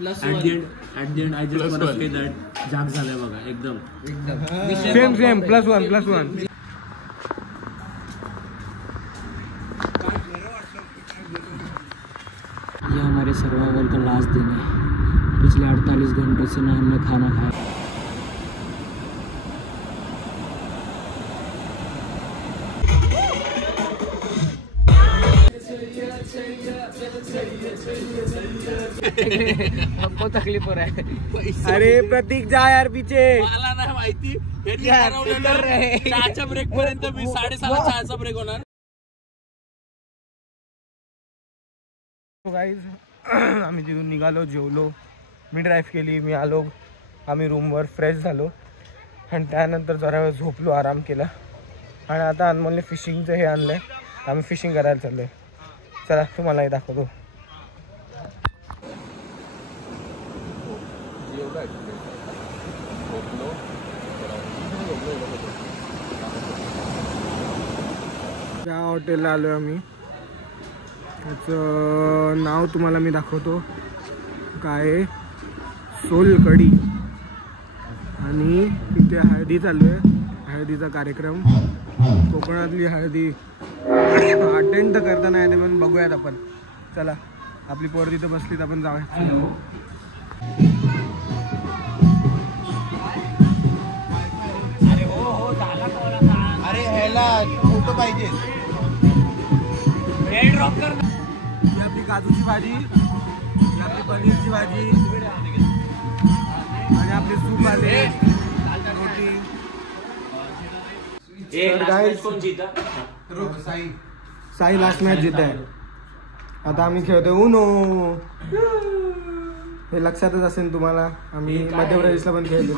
at the end I just want to say that जाग झालाय बघा एकदम सेम +1 ये हमारे सर्वाइवल का लास्ट दिन है। पिछले 48 घंटों से ना हमने खाना खाया। हमको तकलीफ हो रहा है। अरे प्रतीक जा यार पीछे। मला नाही माहिती चहाच्या ब्रेक पर्यंत 6:30 चहाचा ब्रेक होणार। गाईज आम्ही तिथून निघालो, जेवलो, मी ड्राईव्ह केली, मी आलो, आम्ही रूमवर फ्रेश झालो आणि त्यानंतर जरा वेळ झोपलो, आराम केला आणि आता अनमोलने फिशिंगचं हे आणलं आहे, आम्ही फिशिंग करायला चाललो आहे। चला तुम्हालाही दाखवतो। त्या हॉटेलला आलो आम्ही, त्याचं नाव तुम्हाला मी दाखवतो काय, सोलकढी, आणि इथे हळदी चालू आहे, हळदीचा कार्यक्रम, कोकणातली हळदी अटेंड तर करता नाही येते पण बघूयात आपण। चला आपली पोर तिथं बसली तर आपण जाऊया। अरे ह्याला फोटो पाहिजे, ड्रॉप कर। ही आपली काजूची भाजी, ही आपली पनीरची भाजी आणि आपले सूप आले, रोटी। साई लास्ट मॅच जित आहे। आता आम्ही खेळतोय उनो, हे लक्षातच असेल तुम्हाला, आम्ही मध्य प्रदेशला पण खेळतो।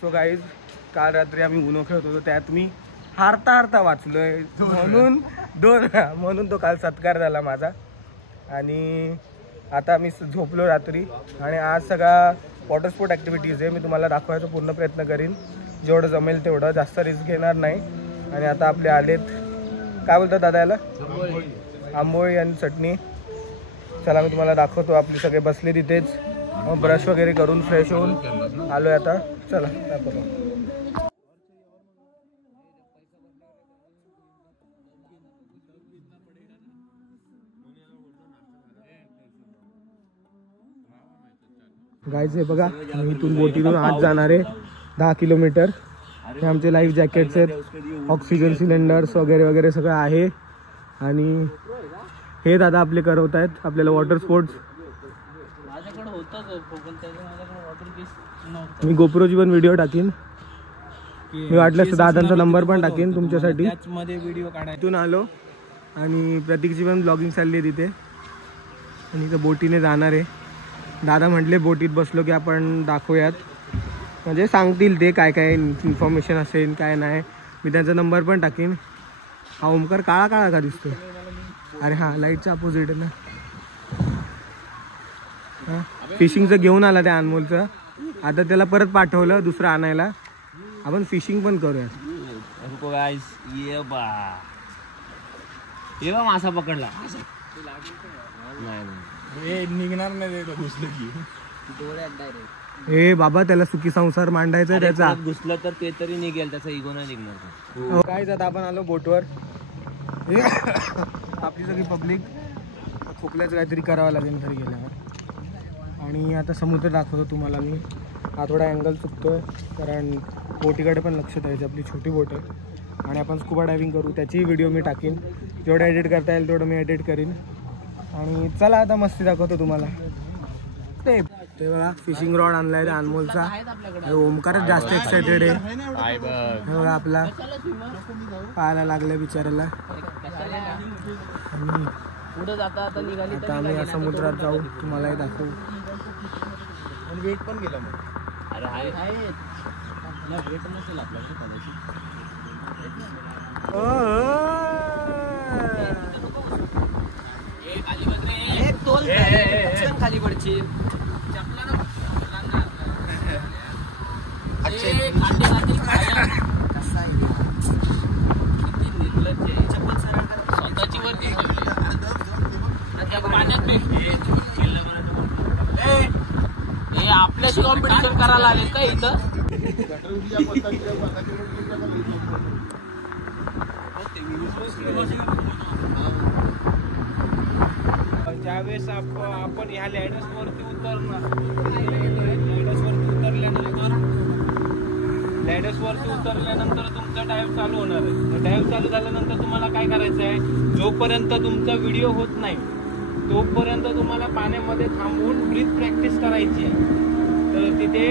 सो गाईज काल रात्री आम्ही उनो खेळत होतो, त्यात मी हारता वाचलोय, म्हणून तो काल सत्कार झाला माझा। आणि आता मी झोपलो रात्री आणि आज सगळा वॉटर स्पोर्ट ॲक्टिव्हिटीज आहे, मी तुम्हाला दाखवायचा पूर्ण प्रयत्न करीन, जेवढं जमेल तेवढं, जास्त रिस्क घेणार नाही। आणि आता आपले आलेत, काय बोलतात दादा याला, आंबोळी आणि चटणी। चला मी तुम्हाला दाखवतो, आपले सगळे बसले तिथेच, ब्रश वगैरे करून फ्रेश होऊन आलोय आता। चला दाखवतो। गाईज हे बघा, मी इथून बोटीतून आज जाणार आहे 10 किलोमीटर। हे आमचे लाईफ जॅकेट्स आहेत, ऑक्सिजन सिलेंडर्स वगैरे वगैरे सगळं आहे। आणि हे दादा आपले करवत आहेत आपल्याला वॉटर स्पोर्ट्स। मी गोप्रोची पण व्हिडिओ टाकीन, मी वाटल्यास दादांचा नंबर पण टाकीन तुमच्यासाठी। इथून आलो आणि प्रतीकची पण ब्लॉगिंग चालली आहे तिथे, आणि इथं बोटीने जाणार आहे। दादा म्हटले बोटीत बसलो की आपण दाखवूयात, म्हणजे सांगतील ते काय काय इन्फॉर्मेशन असेल काय नाही, मी त्यांचा नंबर पण टाकीन। हा ओमकार काळा काळा का दिसतो, अरे हा लाईटच्या अपोजिट आहे ना। हां फिशिंगचं घेऊन आला त्या अनमोलचं, आता त्याला परत पाठवलं दुसरं आणायला, आपण फिशिंग पण करूया। ये मासा पकडला निघणार नाही घुसलं की, ए बाबा त्याला सुखी संसार मांडायचा त्याचा, घुसलं तर ते तरी निघेल, त्याचा इगो नाही निघणार। काय आता आपण आलो बोटवर, आपली सगळी पब्लिक, खोकल्याचं काहीतरी करावं लागेल घरी गेल्यावर। आणि आता समुद्र दाखवतो तुम्हाला मी, हा थोडा अँगल चुकतोय कारण बोटीकडे पण लक्ष द्यायचं, आपली छोटी बोट आहे आणि आपण स्कुबा डायव्हिंग करू, त्याचीही व्हिडिओ मी टाकीन, जेवढं एडिट करता येईल तेवढं मी एडिट करीन। आणि चला आता मस्ती दाखवतो तुम्हाला। ते बघा फिशिंग रॉड आणलाय अनमोलचा, ओमकारच जास्त एक्साइटेड आहे, हे बघा आपला पाहायला लागलाय बिचाराला। आणि आता आम्ही या समुद्रात जाऊ, तुम्हालाही दाखवू। वेट पण गेला मग, खाली पडची स्वतःची वरती आपल्याशी कॉम्पिटिशन करायला आले का इथं? ज्यावेळेस आपण ह्या लॅडर्स वरती उतरणार, लॅडर्स वरती उतरल्यानंतर तुमचा डायव्ह चालू होणार आहे. डायव्ह चालू झाल्यानंतर तुम्हाला काय करायचं आहे, जोपर्यंत तुमचा व्हिडिओ होत नाही तोपर्यंत तुम्हाला पाण्यामध्ये थांबवून ब्रीथ प्रॅक्टिस करायची आहे. तर तिथे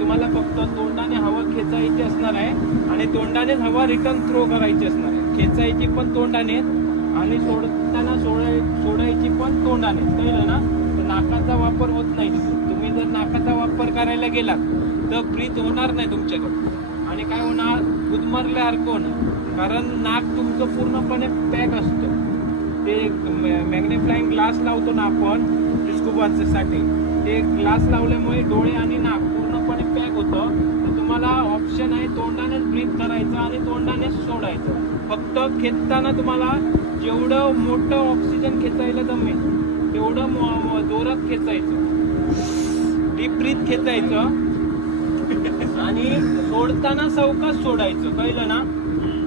तुम्हाला फक्त तोंडाने हवा खेचायची असणार आहे आणि तोंडानेच हवा रिटर्न थ्रो करायची असणार आहे. खेचायची पण तोंडाने आणि सोडताना सोडायची पण तोंडाने. कळलं ना? तर नाकाचा वापर होत नाही तिथे. तुम्ही जर नाकाचा वापर करायला गेलात तर ब्रीथ होणार नाही तुमच्याकडून आणि काय होणार, गुदमरल्यासारखं होणार. कारण नाक तुमचं पूर्णपणे पॅक असतं. ते मॅग्नेफ्लाइंग ग्लास लावतो ना आपण स्कुबासाठी, ते ग्लास लावल्यामुळे डोळे आणि नाक पूर्णपणे पॅक होतं. तर तुम्हाला ऑप्शन आहे तोंडानेच ब्रीथ करायचं आणि तोंडानेच सोडायचं. फक्त खेचताना तुम्हाला जेवढं मोठं ऑक्सिजन खेचायला जमेल तेवढं जोरात खेचायचं, डीप ब्रीथ खेचायचं आणि सोडताना सावकाश सोडायचं. कळलं ना?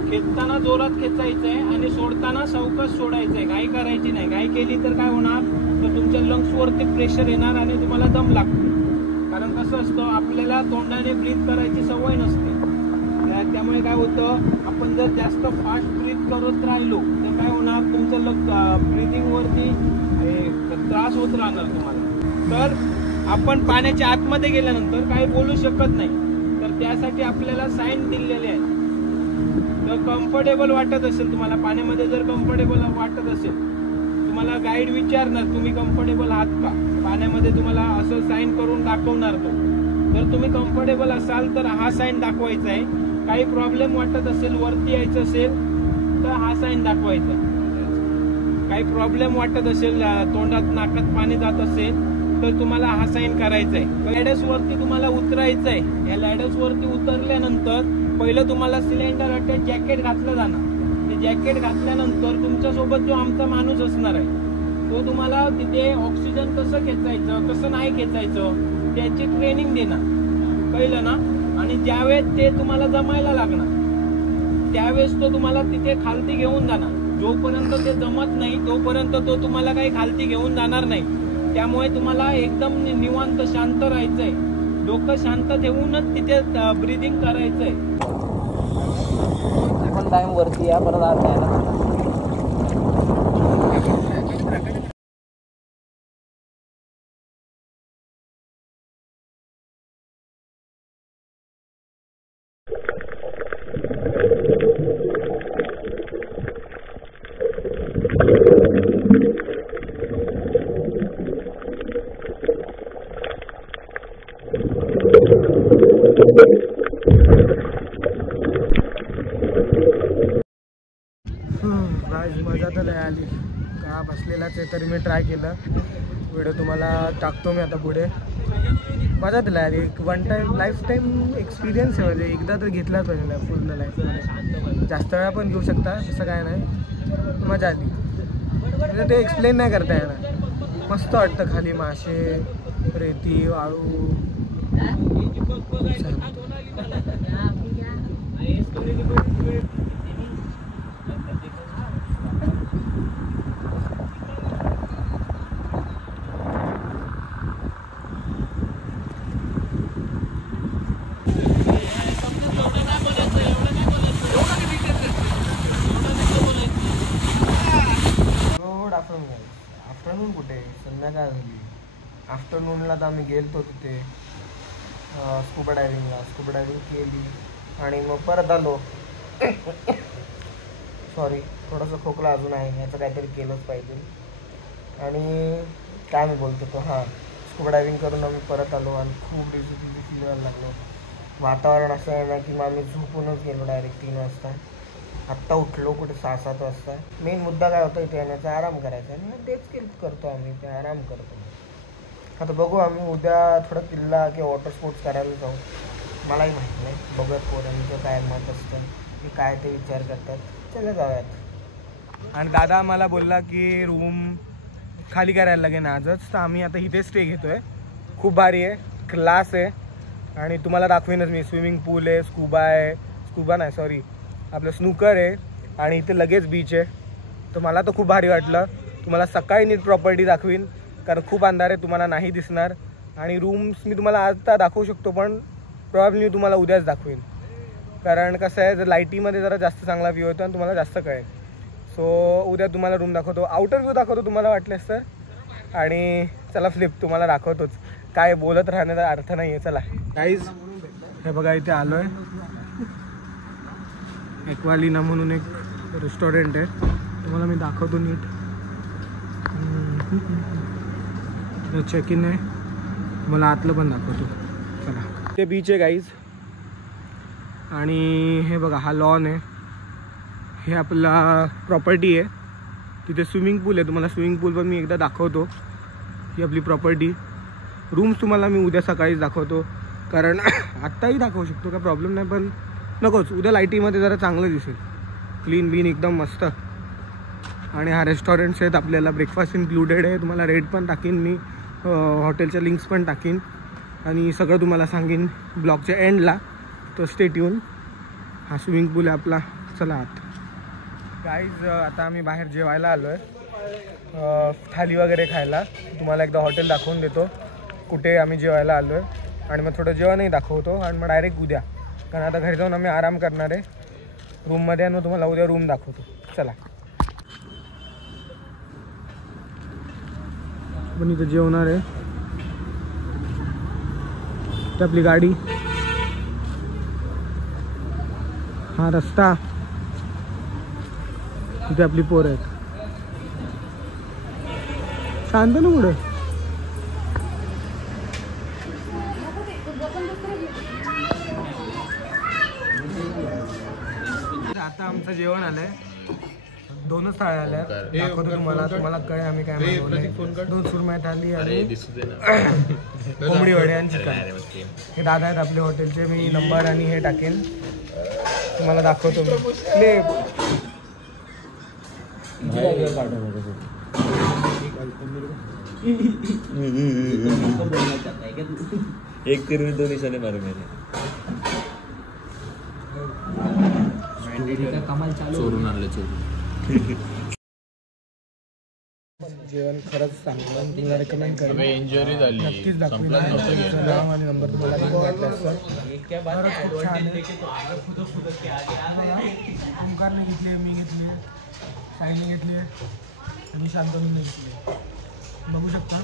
खेचताना जोरात खेचायचंय आणि सोडताना सावकाश सोडायचंय. घाई करायची नाही. घाई केली तर काय होणार, तर तुमच्या लंग्स वरती प्रेशर येणार आणि तुम्हाला दम लागतो. कारण कसं असतं, आपल्याला तोंडाने ब्रीथ करायची सवय नसते. त्यामुळे काय होतं, आपण जर जास्त फास्ट ब्रीथ करत राहिलो तर काय होणार, तुमचं ब्रीथिंग वरती त्रास होत राहणार तुम्हाला. तर आपण पाण्याच्या आतमध्ये गेल्यानंतर काही बोलू शकत नाही. तर त्यासाठी आपल्याला साईन दिलेले आहेत. तर कम्फर्टेबल वाटत असेल तुम्हाला, पाण्यामध्ये जर कम्फर्टेबल वाटत असेल, तुम्हाला गाईड विचारणार तुम्ही कम्फर्टेबल आहात का पाण्यामध्ये, तुम्हाला असं साईन करून दाखवणार तो. जर तुम्ही कम्फर्टेबल असाल तर हा साईन दाखवायचा आहे. काही प्रॉब्लेम वाटत असेल, वरती यायचं असेल तर हा साईन दाखवायचा. काही प्रॉब्लेम वाटत असेल, तोंडात नाकात पाणी जात असेल तर तुम्हाला हा साईन करायचा आहे. लॅडर्स वरती तुम्हाला उतरायचं आहे. या लॅडर्स वरती उतरल्यानंतर पहिलं तुम्हाला सिलेंडर अटॅच जॅकेट घातलं जाणार. ते जॅकेट घातल्यानंतर तुमच्यासोबत जो आमचा माणूस असणार आहे तो तुम्हाला तिथे ऑक्सिजन कसं खेचायचं कसं नाही खेचायचं त्याची ट्रेनिंग देणार. कळलं ना? आणि ज्यावेळेस ते तुम्हाला जमायला लागणार त्यावेळेस तो तुम्हाला तिथे खालती घेऊन जाणार. जोपर्यंत ते जमत नाही तोपर्यंत तो तुम्हाला काही खालती घेऊन जाणार नाही. त्यामुळे तुम्हाला एकदम निवांत शांत राहायचंय. डोकं शांत ठेवूनच तिथे ब्रीदिंग करायचंय. पण टाइम वरती या परत आत यायला. मजा तर नाही आली का, बसलेलाच आहे तरी मी ट्राय केलं. व्हिडिओ तुम्हाला टाकतो मी आता पुढे. मजा तर नाही आली. एक one time life time experience आहे. म्हणजे एकदा तर घेतलाच पाहिजे पूर्ण लाईफमध्ये. जास्त वेळा पण घेऊ शकता, तसं काय नाही. मजा आली. म्हणजे ते एक्सप्लेन नाही करता येणार. मस्त वाटतं. खाली मासे, रेती, वाळू. आफ्टरनून कुठे, संध्याकाळ झाली. आफ्टरनूनला तर आम्ही गेलो तिथे स्कुबा डायव्हिंग केली आणि मग परत आलो. सॉरी, थोडंसं खोकला अजून आहे. याचं काहीतरी केलंच पाहिजे. आणि काय मी बोलतो तो, हां, स्कुबा डायव्हिंग करून आम्ही परत आलो आणि खूप डिझी फील व्हायला लागलो. वातावरण असं आहे ना की मग आम्ही झोपूनच गेलो डायरेक्ट 3 वाजता. आत्ता उठलो कुठे 6-7 वाजता. मेन मुद्दा काय होता इथे येण्याचा, आराम करायचा. आणि तेच करतो आम्ही, ते आराम करतो. आता बघू आम्ही उद्या थोडं किल्ला किंवा वॉटर स्पोर्ट्स करायला जाऊ. मलाही माहीत नाही, बघत पोरांचं काय मत असतं की काय ते विचार करतात. चला जाऊयात. आणि दादा मला बोलला की रूम खाली करायला लागेल आजच, तर आम्ही आता इथे स्टे घेतो आहे. खूप भारी आहे, क्लास आहे. आणि तुम्हाला दाखवीनच मी. स्विमिंग पूल आहे, स्कुबा नाही सॉरी आपलं स्नूकर आहे. आणि इथे लगेच बीच आहे. तर मला तर खूप भारी वाटलं. तुम्हाला सकाळी नीट प्रॉपर्टी दाखवीन, कारण खूप अंधार आहे, तुम्हाला नाही दिसणार. आणि रूम्स मी तुम्हाला आता दाखवू शकतो, पण प्रॉब्ली मी तुम्हाला उद्याच दाखवीन. कारण कसं आहे, जर लाईटीमध्ये जरा जास्त चांगला व्ह्यू होतो आणि तुम्हाला जास्त कळेल. सो उद्या तुम्हाला रूम दाखवतो, आउटर व्ह्यू दाखवतो तुम्हाला वाटलेस तर. आणि चला फ्लिप तुम्हाला दाखवतोच, काय बोलत राहण्याचा अर्थ नाही आहे. चला गाईज, हे बघा इथे आलो आहे. एक्वालिना म्हणून एक रेस्टॉरंट आहे, तुम्हाला मी दाखवतो नीट. चेक इन आहे, मला आतलं पण दाखवतो. चला, ते बीच आहे गाईज. आणि हे बघा हा लॉन आहे, हे आपला प्रॉपर्टी आहे. तिथे स्विमिंग पूल आहे, तुम्हाला स्विमिंग पूल पण मी एकदा दाखवतो. ही आपली प्रॉपर्टी. रूम्स तुम्हाला मी उद्या सकाळीच दाखवतो, कारण आत्ताही दाखवू शकतो, काय प्रॉब्लेम नाही. पण नकोच, उद्या लाईटीमध्ये जरा चांगलं दिसेल, क्लीन बीन एकदम मस्त. आणि हा रेस्टॉरंट्स आहेत, आपल्याला ब्रेकफास्ट इन्क्लुडेड आहे. तुम्हाला रेट पण टाकीन मी, हॉटेलच्या लिंक्स पण टाकीन आणि सगळं तुम्हाला सांगेन ब्लॉगच्या एंडला. तर स्टे ट्यून. हा स्विमिंग पूल आहे आपला. चला आत. गाईज, आता आम्ही बाहेर जेवायला आलो आहे, थाली वगैरे खायला. तुम्हाला एकदा हॉटेल दाखवून देतो कुठे आम्ही जेवायला आलो आहे. आणि मग थोडं जेवणही दाखवतो आणि मग डायरेक्ट उद्या, कारण आता घरी जाऊन आम्ही आराम करणार आहे रूममध्ये. आणि मग तुम्हाला उद्या रूम दाखवतो. चला, पण इथं जेवणार आहे. ते आपली गाडी, हा रस्ता, तिथे आपली पोरं आहेत. शांत ना पुढं. आता आमचं जेवण आलंय, 2च थाळ्या आल्या. दाखवतो तुम्हाला, तुम्हाला कळेल आम्ही काय मागवलंय. 2 सुरमई थाली आणि कोंबडी वडे आणि चिकन. हे दादा आहेत आपले हॉटेलचे. मी नंबर आणि हे टाकेन, तुम्हाला दाखवतो मी. एक तीर में 2 निशाने मारे मैंने. चोरून आणलं, चोरून. जेवण खरंच चांगलं, तुम्हाला रेकमेंड करेन. इंजुरी झाली, नक्कीच दाखवून. नाव आणि नंबर तुम्हाला ओंकारने घेतली, मी घेतली, साईडने घेतली आणि शांतनूने घेतली. बघू शकता.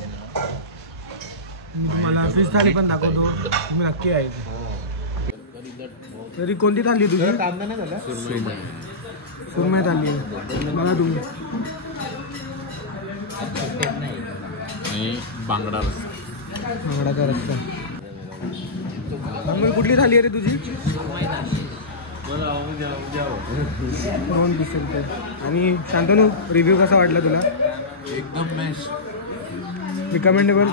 मी तुम्हाला फिश थाली पण दाखवतो, तुम्ही नक्की यायचं. तरी कोणती थाली तुझी? कांदा नाही झाला, सुरमई थाली बघा तुम्ही. आणि बांगडा रस्सा, बांगडाचा रस्सा. मग कुठली थाली आहे रे तुझी? दोन दिसेल तर. आणि शांतनू, रिव्ह्यू कसा वाटला तुला? एकदम बेस्ट, रिकमेंडेबल.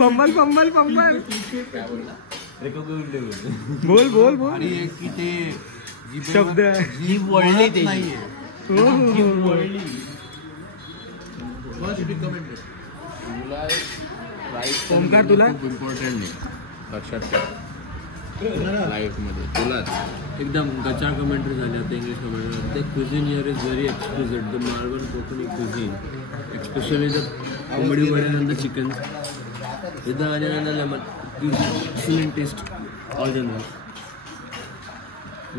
पंबल पंबल पंबल बोल बोल बोल. आणि एक की ते शब्द जीभ वळली ते नाहीये. ओंकार, तुला खूप इम्पॉर्टंट नाही, लक्षात ठेवा लाईफमध्ये. तुलाच एकदम गचाळ कमेंट्री झाली आता English commentary. The cuisine here is very exclusive. The Malvan Konkani cuisine, especially the comedy word and the chicken with the onion and the lemon, excellent taste all the more.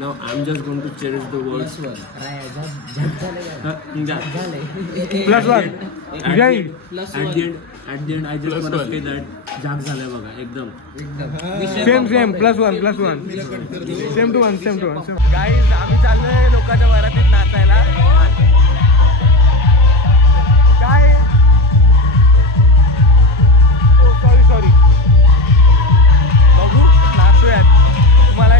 Now I'm just going to cherish the words. +1 at the end I just want to say that जाग झालाय बघा एकदम. Same +1 same to one. Guys, आम्ही चाललोय लोकांच्या वरातीत नाचायला. काय sorry बघू, नाचूयात. तुम्हाला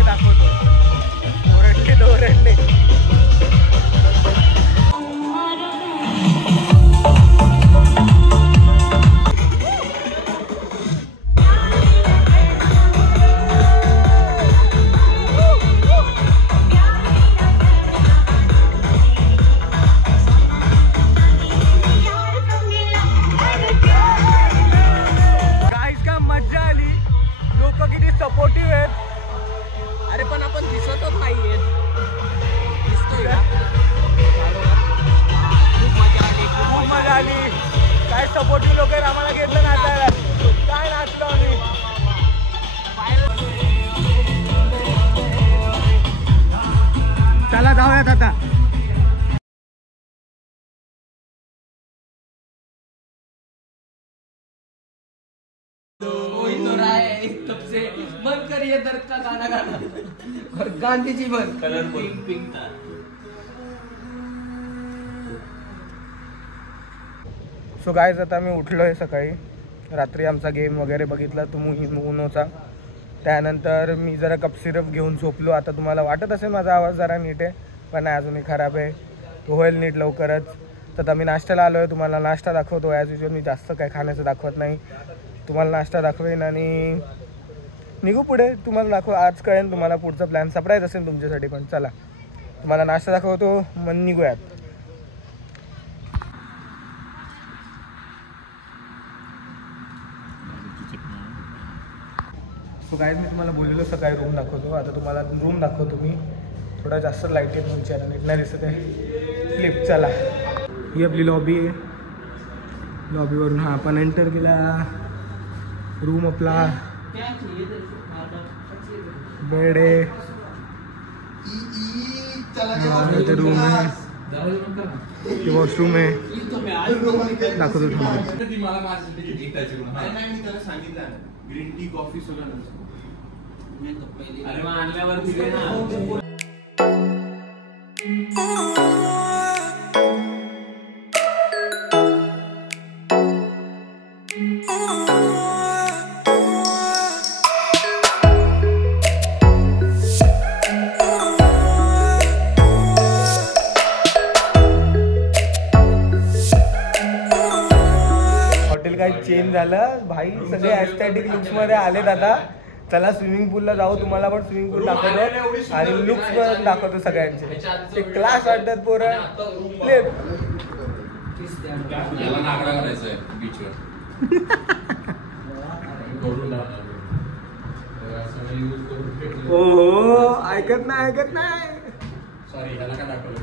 मोठी लोक आहेत, आम्हाला घेतलं नाचायला. काय नाचलो आम्ही. चला जाऊयात आता. बंद करिए दर्द का गाना गाना. गांधीजी बंद. पिंक सो गाईज आता मी उठलो आहे सकाळी. रात्री आमचा गेम वगैरे बघितला उनोचा. त्यानंतर मी जरा कप सिरप घेऊन झोपलो. आता तुम्हाला वाटत असेल माझा आवाज जरा नीट आहे, पण नाही अजूनही खराब आहे. तो होईल नीट लवकरच. तर आता मी नाश्त्याला आलो आहे. तुम्हाला नाश्ता दाखवतो. ॲज युजल मी जास्त काय खाण्याचं दाखवत नाही. तुम्हाला नाश्ता दाखवेन आणि निघू पुढे. तुम्हाला दाखव आज कळेल तुम्हाला पुढचा प्लॅन. सरप्राईज असेल तुमच्यासाठी, पण चला तुम्हाला नाश्ता दाखवतो मग निघूयात. सो गाईज मी तुम्हाला बोललेलो सकाळी रूम दाखवतो. आता तुम्हाला रूम दाखवतो मी. थोडा जास्त लाईट आहे तुमच्या नीट नाही दिसत आहे. फ्लिप. चला ही आपली लॉबी आहे. लॉबीवरून हा आपण एंटर केला. रूम आपला बेड आहे. ते रूम आहे. ते वॉशरूम आहे. दाखवतो तुम्हाला. ग्रीन टी कॉफी सगळं हॉटेल काही चेंज झालं भाई. सगळे ॲस्थेटिक लुक्स मध्ये आलेत आता. चला स्विमिंग पूलला जाऊ. तुम्हाला पण स्विमिंग पूल दाखवतो आणि लुक्स पण दाखवतो सगळ्यांचे. ते क्लास वाटतात पोरं. हो ऐकत नाही. सॉरी ह्याला का दाखवलं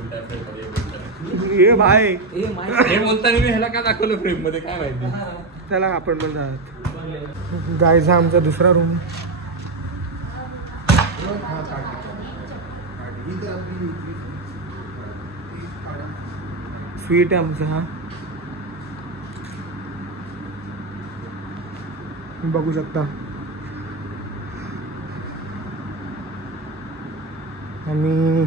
हे भाई हे बोलताना मी ह्याला का दाखवलं फ्रेम मध्ये काय माहिती. चला आपण पण जाऊयात. गाईज हा आमचा दुसरा रूम. स्वीट आहे आमचा हा. बघू शकता. आणि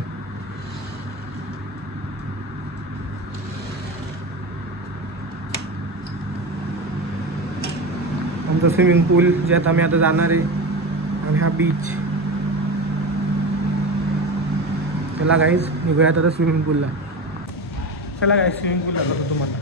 आमचं स्विमिंग पूल ज्यात आम्ही आता जाणार आहे. आणि हा बीच. चला गाईज निघूयात आता स्विमिंग पूलला. चला गाईज स्विमिंग पूल दाखवतो तुम्हाला.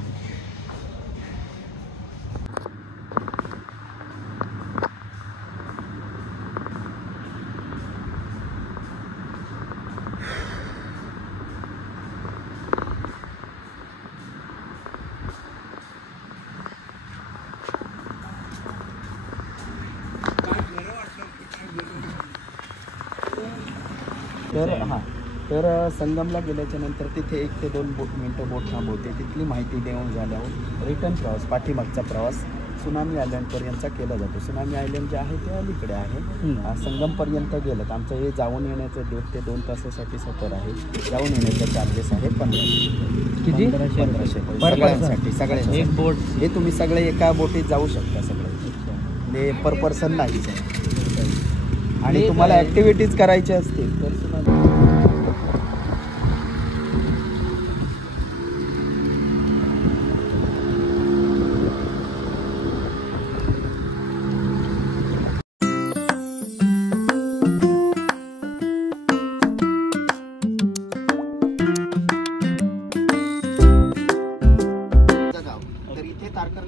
तर संगमला गेल्याच्या नंतर तिथे 1 ते 2 मिनटं बोट थांबवते. तिथली माहिती देऊन झाल्यावर रिटर्न प्रवास पाठीमागचा प्रवास सुनामी आयलंडपर्यंतचा केला जातो. सुनामी आयलंड जे आहे ते अलीकडे आहे. संगमपर्यंत गेलं तर आमचं हे जाऊन येण्याचं 1.5 ते 2 तासासाठी सफर आहे. जाऊन येण्याचे चार्जेस आहे 1500. किती? 1500 सगळ्यांसाठी. एक बोट. हे तुम्ही सगळे एका बोटीत जाऊ शकता सगळे. म्हणजे पर पर्सन नाहीच आहे. आणि तुम्हाला ॲक्टिव्हिटीज करायच्या असतील तर सुनामी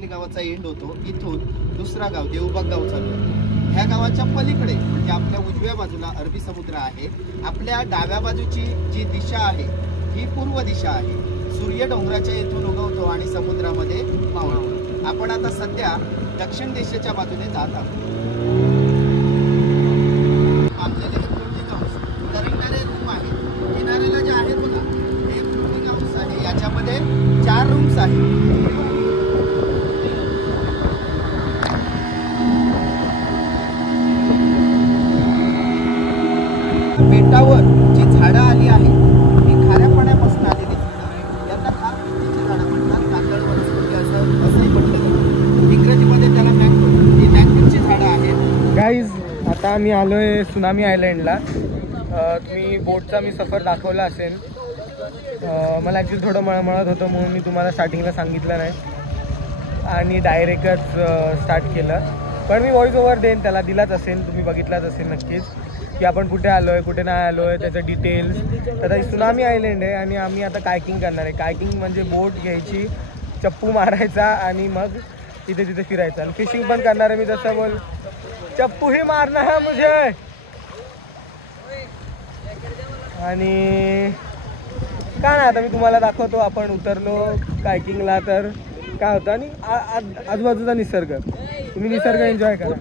गावाचा एंड होतो. इथून दुसरा गाव देवबाग गाव चालू आहे. ह्या गावाच्या पलीकडे म्हणजे आपल्या उजव्या बाजूला अरबी समुद्र आहे. आपल्या डाव्या बाजूची जी दिशा आहे ही पूर्व दिशा आहे. सूर्य डोंगराच्या येथून उगवतो आणि समुद्रामध्ये मावळतो. आपण आता सध्या दक्षिण दिशेच्या बाजूने जात आहोत. बांधलेले फ्लोटिंग हाऊस तरंगणारे रूम आहे. किनाऱ्याला जे आहे बघा हे फ्लोटिंग हाऊस आहे. याच्यामध्ये 4 रूम्स आहेत. आता आम्ही आलो आहे सुनामी आयलंडला. तुम्ही बोटचा मी सफर दाखवला असेल. मला ॲक्च्युली थोडं मळमळत होतं म्हणून मी तुम्हाला स्टार्टिंगला सांगितलं नाही आणि डायरेक्टच स्टार्ट केलं. पण मी व्हॉइस ओव्हर देईन, त्याला दिलाच असेल, तुम्ही बघितलाच असेल नक्कीच की आपण कुठे आलो आहे कुठे नाही आलो आहे त्याचं डिटेल्स. आता ही सुनामी आयलंड आहे आणि आम्ही आता कायकिंग करणार आहे. कायकिंग म्हणजे बोट घ्यायची, चप्पू मारायचा आणि मग इथे तिथे फिरायचं. आणि फिशिंग पण करणार आहे मी, जसं बोल चप्पू ही मारना है मुझे. आणि काय नाही, आता मी तुम्हाला दाखवतो. आपण उतरलो कायकिंगला तर काय होतं आणि आजूबाजूचा निसर्ग, तुम्ही निसर्ग एन्जॉय करा.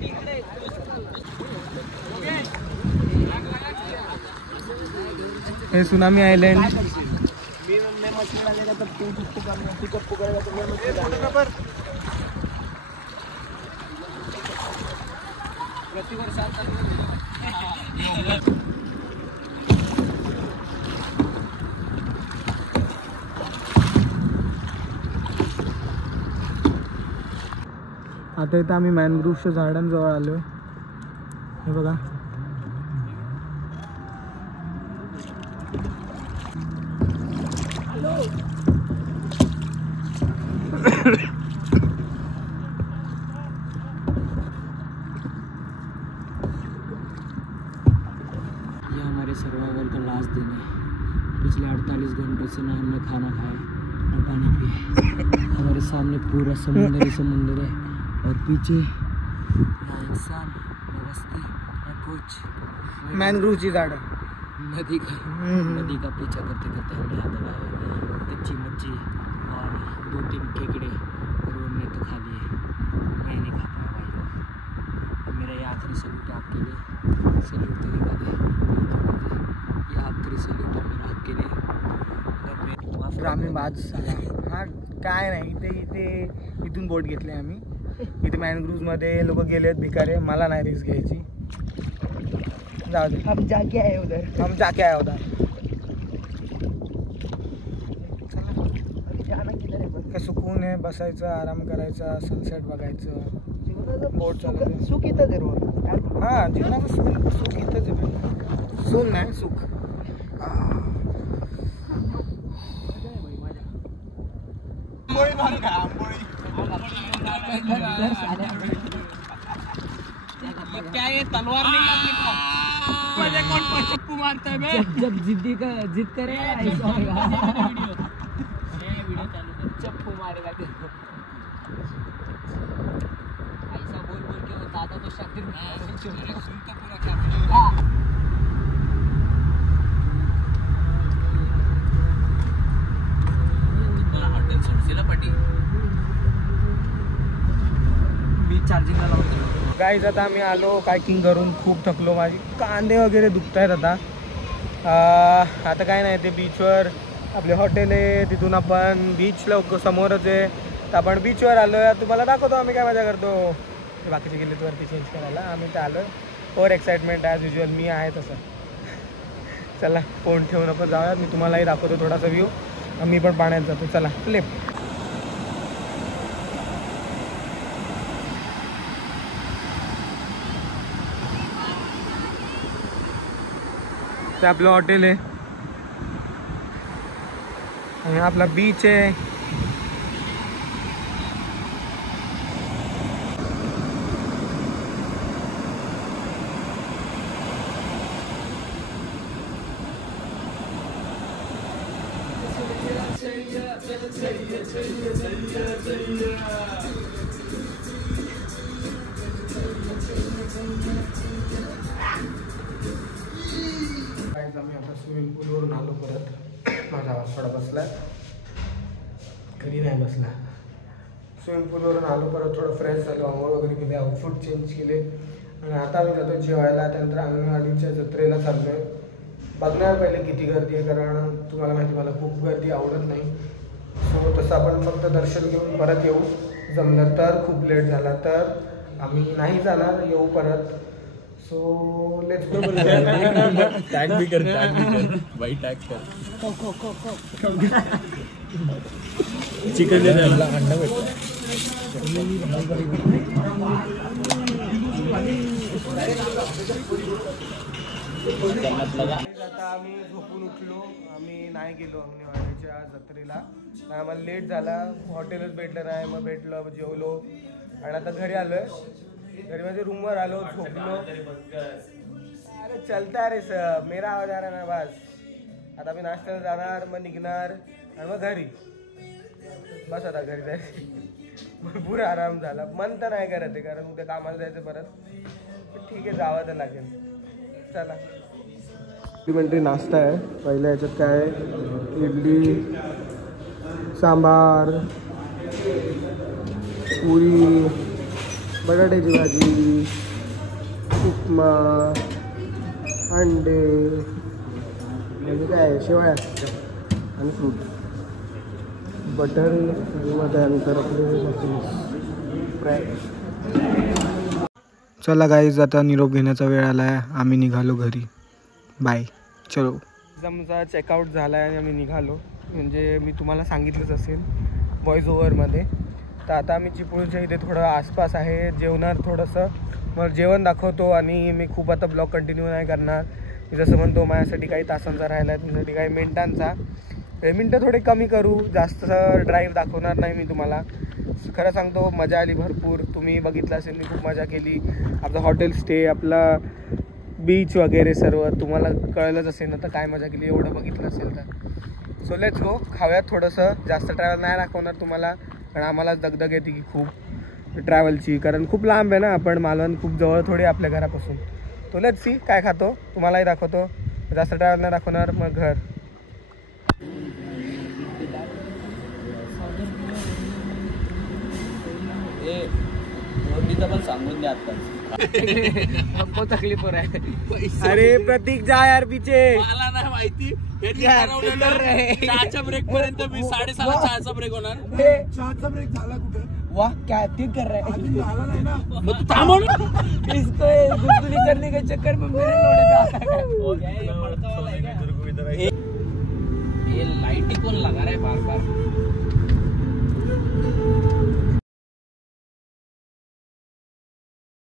हे सुनामी आयलंड. आता इथं आम्ही मॅनग्रोव्हच्या झाडांजवळ आलो आहे. हे बघा, ये हमारे सर्वाइवल का लास्ट दिन है. पिछले 48 घंटों से ना हमने खाना खाया ना पानी पिया. हमारे सामने पूरा समुंदर ही समुंदर है और पीछे ना इंसान ना बस्ती ना कुछ. मॅनग्रोव्हची झाडं, नदी का पीछा करते करते हमने यहाँ तक आए. कच्ची मच्छी और 2-3 केकड़े और हमने तो खा लिए. मैं नहीं खा पाया भाई लोग. अब मेरा ये आखिरी सल्यूट है आपके लिए. सल्यूट तो दिखा दे, ये आखिरी सल्यूट है मेरा आपके लिए. तर आम्ही बाजू झाला. हा काय नाही, इथे इथून बोट घेतली आम्ही. इथे मॅनग्रोव्हमध्ये लोक गेलेत भिकारे, मला नाही रिस्क घ्यायची. जाऊ दे, हम जाके आए उधर. काय सुकून आहे, बसायचं, आराम करायचा, सनसेट बघायचं, बोट चालवायचं. सुख इथंच आहे. हां, जीवनाचं सुख इथंच आहे. सुख नाही, सुख. क्या ये तलवार नहीं है अपने पास? मुझे कौन चप्पू मारता है बे? जब जिद करे ऐसा होगा. चप्पू मारेगा ऐसा बोल के वो दादा तो शातिर सुनता पूरा क्या. हॉटेल सोडशीला पाटी मी चार्जिंगला लावतो. गाईज आता आम्ही आलो कायकिंग करून, खूप थकलो, माझी कांदे वगैरे दुखत आहेत आता. आता काय नाही, ते बीचवर आपले हॉटेल आहे, तिथून आपण बीचला समोरच आहे, तर आपण बीचवर आलो आहे. तुम्हाला दाखवतो आम्ही काय मजा करतो. बाकीचे गेलेत वरती चेंज करायला, आम्ही तर आलो. ओव्हर एक्साइटमेंट ॲज युजल, मी आहे तसं. चला फोन ठेवू नको, जाऊयात. मी तुम्हालाही दाखवतो थोडासा व्ह्यू. मी पण पाण्यात जातो. चला फ्लिप. ते आपलं हॉटेल आहे आणि आपला बीच आहे. आम्ही आता स्विमिंग पूलवरून आलो परत. माझा आवाज थोडा बसला, घरी नाही बसला. स्विमिंग पूलवरून आलो परत, थोडं फ्रेश झालो, आंघोळ वगैरे केले, आउटफिट चेंज केले आणि आता आम्ही जातो जेवायला. त्यानंतर अंगणवाडीच्या जत्रेला चाललो आहे. बघणार पहिले किती गर्दी आहे, कारण तुम्हाला माहिती मला खूप गर्दी आवडत नाही. सो तसं आपण फक्त दर्शन घेऊन परत येऊ. जमलं तर, खूप लेट झाला तर आम्ही नाही जाणार, येऊ परत. So let's go. टॅग भी कर भाई, टॅग कर. चिकन अंडा भेटतो. आता आम्ही झोपून उठलो, आम्ही नाही गेलो अंगणेवाडीच्या जत्रेला. आम्हाला लेट झाला, हॉटेलच भेटलं नाही. मग भेटलं, जेवलो आणि आता घरी आलोय. घरी माझ्या रूमवर आलो, झोपलो. अरे चलता रे सर, मेरा आवाज आ रहा ना बस. आता मी नाश्त्याला जाणार, मग निघणार आणि मग घरी. बस आता घरी जायचं. भरपूर आराम झाला. मन तर नाही करत आहे कारण उद्या कामाला जायचं परत. पण ठीक आहे, जावं तर लागेल. चला. कॉम्प्लिमेंटरी नाश्ता आहे. पहिल्या याच्यात काय, इडली, सांबार, पुरी, बटाट्याची भाजी, उपमा, अंडे, म्हणजे काय शेवया आणि फ्रूट, बटर आणि मग त्यानंतर आपले फ्राय. चला गाईज, आता निरोप घेण्याचा वेळ आला आहे. आम्ही निघालो घरी. बाय. चलो. आमचा चेकआउट झाला आहे आणि आम्ही निघालो. म्हणजे मी तुम्हाला सांगितलंच असेल व्हॉइस ओव्हरमध्ये. तर आता आम्ही चिपळूणच्या इथे थोडं आसपास आहे, जेवणार थोडंसं. मला जेवण दाखवतो आणि मी खूप आता ब्लॉग कंटिन्यू नाही करणार. मी जसं म्हणतो माझ्यासाठी काही तासांचा राहिला आहे, तुमच्यासाठी काही मिनिटांचा. मिनटं थोडे कमी करू, जास्त ड्राईव्ह दाखवणार नाही मी तुम्हाला. खरं सांगतो, मजा आली भरपूर. तुम्ही बघितलं असेल, मी खूप मजा केली. आपलं हॉटेल स्टे, आपला बीच वगैरे सर्व तुम्हाला कळलंच असेल ना, तर काय मजा केली एवढं बघितलं असेल तर. So let's go. खाऊयात थोडंसं. जास्त ट्रॅव्हल नाही दाखवणार तुम्हाला, कारण आम्हाला दगदग येते की खूप ट्रॅव्हलची, कारण खूप लांब आहे ना. आपण मालवण खूप जवळ थोडी आपल्या घरापासून. तो लेट्स सी काय खातो, तुम्हालाही दाखवतो. जास्त ट्रॅव्हल नाही दाखवणार. मग घर. पण सांगून द्या आता. हमको तकलीफ हो रहा है. अरे प्रतीक जा यार पीछे. मला नाही माहिती. चहाच्या ब्रेक पर्यंत मी 6:30 चहाचा ब्रेक होणार. चहाचा ब्रेक झाला कुठे? वाह क्या ते कर रहा है. झाला नाही ना. मग तू थांबव ना. इसको गुदगुदी करने के चक्कर में मेरे लोड़े पे आता है. ये लाइट ही कौन लगा रहा है बार बार.